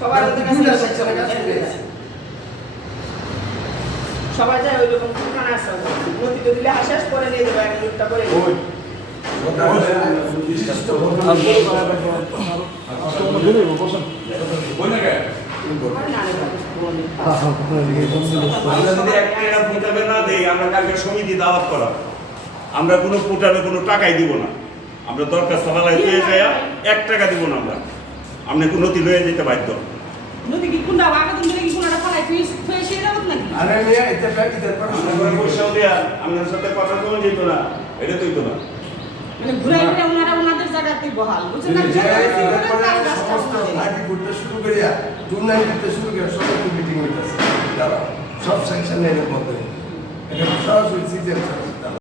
সবাই ওদের কাছে সবাই যায় ওই রকম ঠিকানা আছে। নদী দিলে হাসাস করে নিয়ে দেবে করে। আমরা কোনো ফুটাবে কোনো টাকাই দিব না। আমরা দরকার সকালে দিয়ে যাই এক টাকা দিব না আমরা। আপনি কোনো নথি লয়ে যেতে বাধ্য। নদী কি কুন্ডা আগে তুমি কি কুন্ডাটা ফলাই তুই তুই যাবত নাকি? আরে মেয়ে এতে ফ্যাক্ট এতে আমরা দেয়া সাথে কথা বলা যেত না। এটা তুই তো না। মানে ঘুরাই ঘুরে ওনারা ওনাদের জায়গাতেই বহাল। বুঝছেন না? সমস্ত। লাঠি করতে শুরু করিয়া টুর্নামেন্ট করতে শুরু করে সব মিটিং হইতেছে। সব সেকশন নেই বন্ধ এটা সরাসরি সিজন